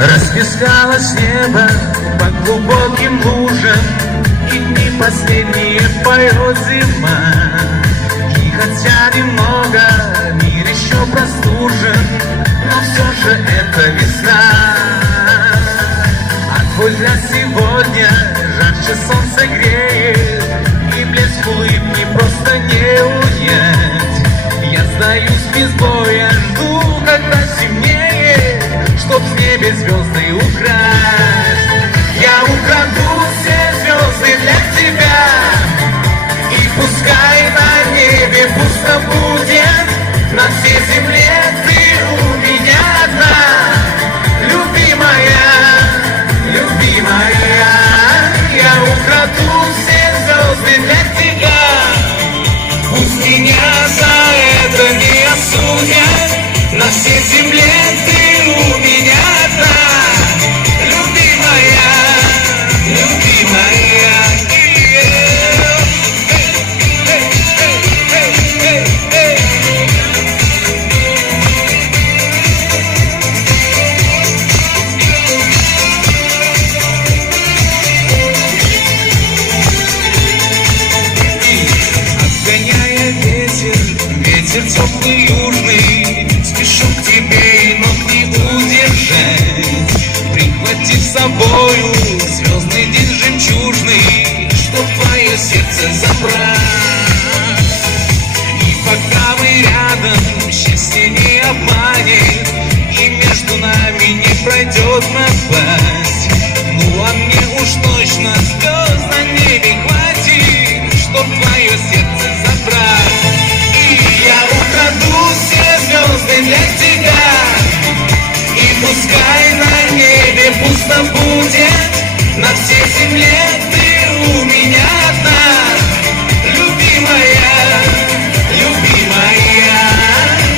Расплескалось небо по глубоким лужам, и дни последние поет зима. И хотя немного мир еще простужен, но все же это весна. А твой взгляд сегодня жарче солнце греет, и блеск улыбки просто не унять. Я сдаюсь без боя, жду, когда темнеет, чтоб с небес звезды украсть. Я украду все звезды для тебя, и пускай на небе пусто будет, на всей земле ты у меня одна, любимая, любимая. Я украду все звезды для тебя, пусть меня за это не осудят, на всей земле ты у меня одна, любимая, любимая. Отгоняя ветер теплый южный, спешу к тебе и ног не удержать, прихватив с собою звездный день жемчужный, чтоб твое сердце забрать. И пока мы рядом, счастье не обманет, и между нами не пройдет напасть. Ну а мне уж точно слез на небе хватит, чтоб твое сердце забрать. И я украду все звезды для тебя, и пускай на небе пусто будет, на всей земле ты у меня одна, любимая, любимая.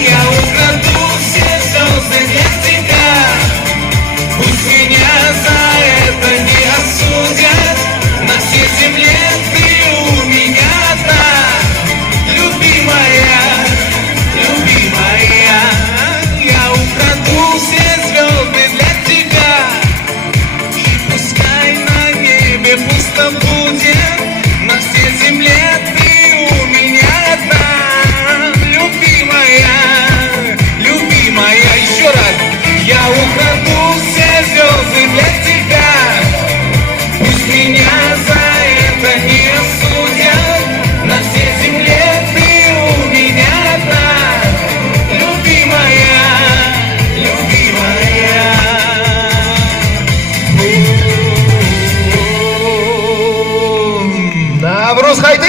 Я украду все звезды для тебя, пусть меня за это не осудят, на всей земле ты у меня одна, любимая, любимая. Я украду все звезды для тебя, и пускай на небе пусто будет, на всей земле ты у меня одна, любимая, любимая. Еще раз. Я украду все звезды для тебя, пусть меня за это не осудят, на всей земле ты у меня одна, любимая, любимая. Навруз хайди!